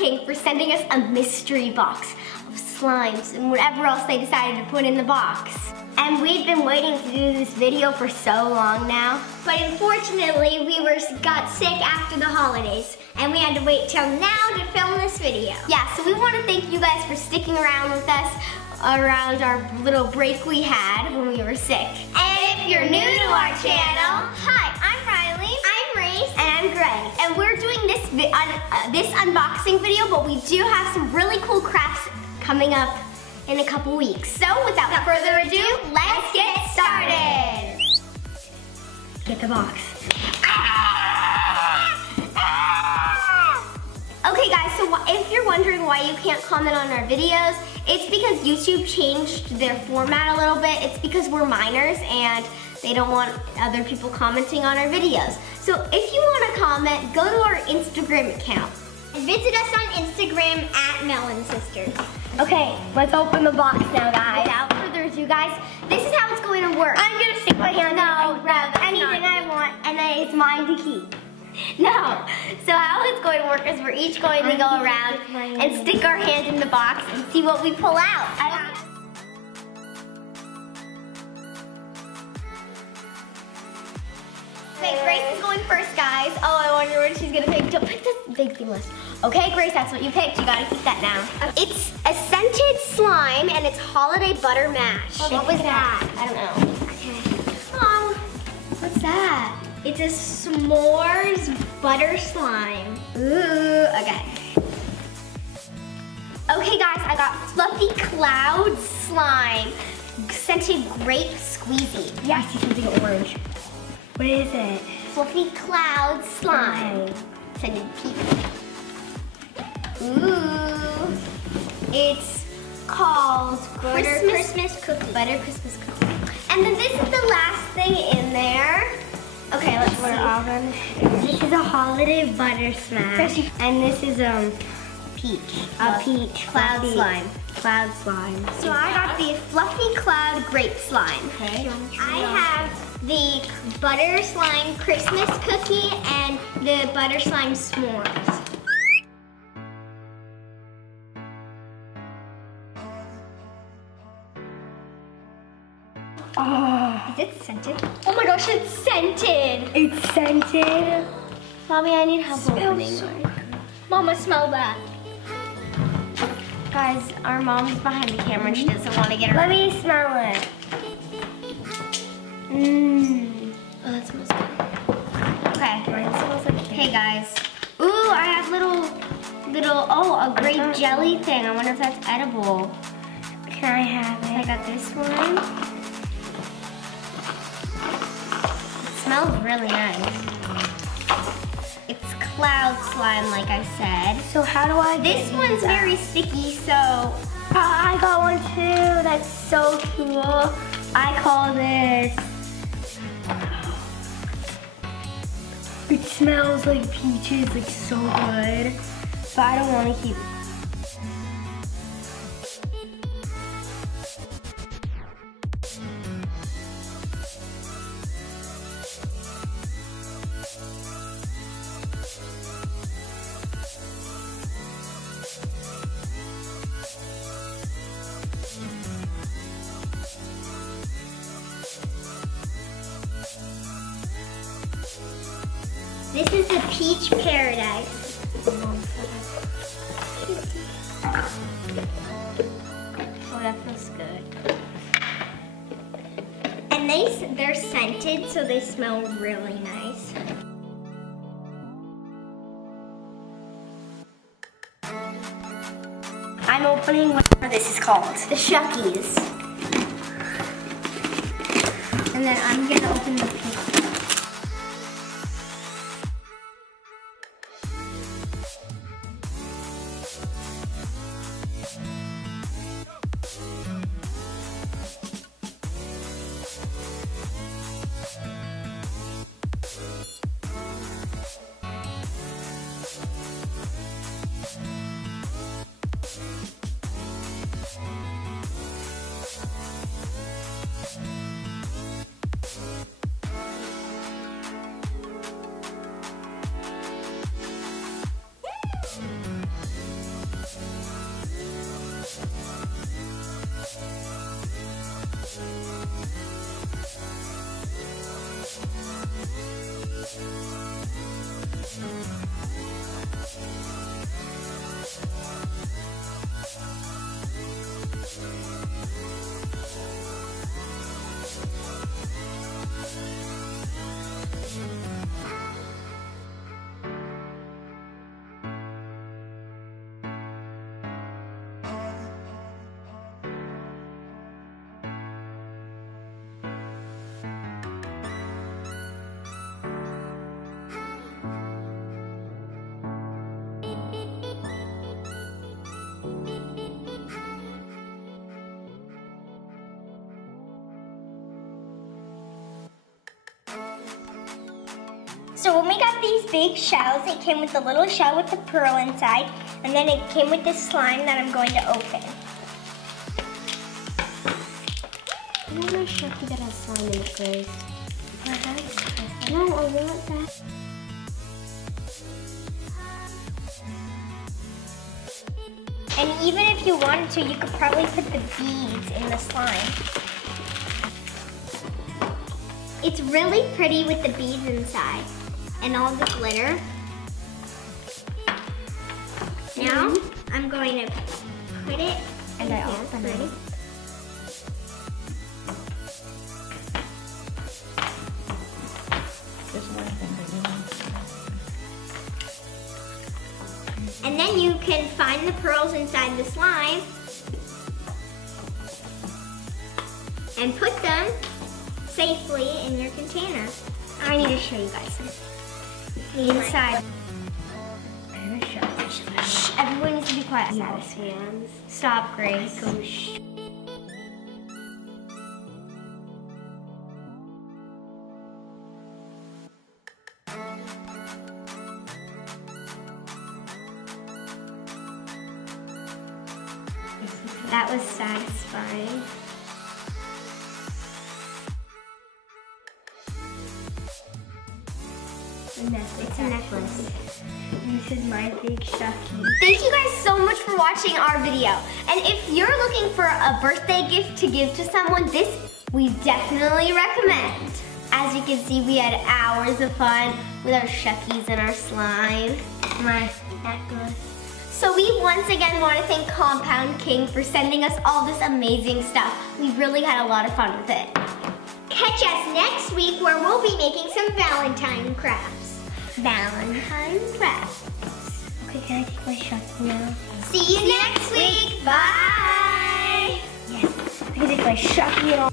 King for sending us a mystery box of slimes and whatever else they decided to put in the box. And we've been waiting to do this video for so long now. But unfortunately, we got sick after the holidays and we had to wait till now to film this video. Yeah, so we want to thank you guys for sticking around with us around our little break we had when we were sick. And if you're new to our channel, hi, I'm Riley, I'm Reese, and I'm Greg. And we're doing this unboxing video, but we do have some really cool crafts coming up in a couple weeks. So without further ado, let's get started. Get the box. Okay guys, so if you're wondering why you can't comment on our videos, it's because YouTube changed their format a little bit. It's because we're minors and they don't want other people commenting on our videos. So if you want to comment, go to our Instagram account. And visit us on Instagram at Melon Sisters. Okay, let's open the box now, guys. Without further ado, guys, this is how it's going to work. I'm going to stick my hand in and grab anything I want, and then it's mine to keep. No. So how it's going to work is we're each going to go around and stick our hand in the box and see what we pull out. Okay, Grace is going first, guys. Oh, I wonder what she's gonna pick. Don't pick this big thing list. Okay, Grace, that's what you picked. You gotta keep that now. It's a scented slime and it's holiday butter mash. What was that? I don't know. Okay. What's that? It's a s'mores butter slime. Ooh, okay. Okay, guys, I got fluffy cloud slime, scented grape squeezy. Yeah, I see something orange. What is it? Fluffy cloud slime. Scented peach. Ooh. It's called Christmas cookie. Butter Christmas cookie. And then this is the last thing in there. Okay, let's see. This is a holiday butter smash. And this is peach. A peach. Cloud slime. Cloud slime. So I got the fluffy cloud grape slime. Okay. I have the butter slime Christmas cookie and the butter slime s'mores. Oh. Is it scented? Oh my gosh, it's scented. It's scented. Mommy, I need help opening. So Mama, smell that. Guys, our mom's behind the camera and she doesn't want to get her. Let me smell it. Mmm. Oh, that smells good. Okay. Mine smells like cake. Hey guys. Ooh, I have a grape jelly thing. I wonder if that's edible. Can I have it? I got this one. It smells really nice. It's cloud slime, like I said. So how do I get this one's very sticky, so I got one too. That's so cool. I call this. It smells like peaches, like so good. But I don't want to keep it. This is the peach paradise. Oh, that feels good. And they're scented, so they smell really nice. I'm opening whatever this is called. The Shuckies. And then I'm gonna open the peach. So when we got these big shells, it came with a little shell with the pearl inside, and then it came with this slime that I'm going to open. I want a Sharpie that has slime in it, Grace. No, I want that. And even if you wanted to, you could probably put the beads in the slime. It's really pretty with the beads inside and all the glitter. Now, I'm going to put it And I open it. And then you can find the pearls inside the slime and put them safely in your container. I need to show you guys the inside. I'm gonna show you. Shh, everyone needs to be quiet. Yes, hands. Stop, Grace. Go shh. That was satisfying. It's a necklace. This is my big Sharpie. Thank you guys so much for watching our video. And if you're looking for a birthday gift to give to someone, this we definitely recommend. As you can see, we had hours of fun with our Shuckies and our slime. My necklace. So we once again want to thank Compound King for sending us all this amazing stuff. We really had a lot of fun with it. Catch us next week where we'll be making some Valentine crafts. Valentine crafts. Okay, can I take my Sharpie now? See you next week. Bye. Yes. I can take my Sharpie and all.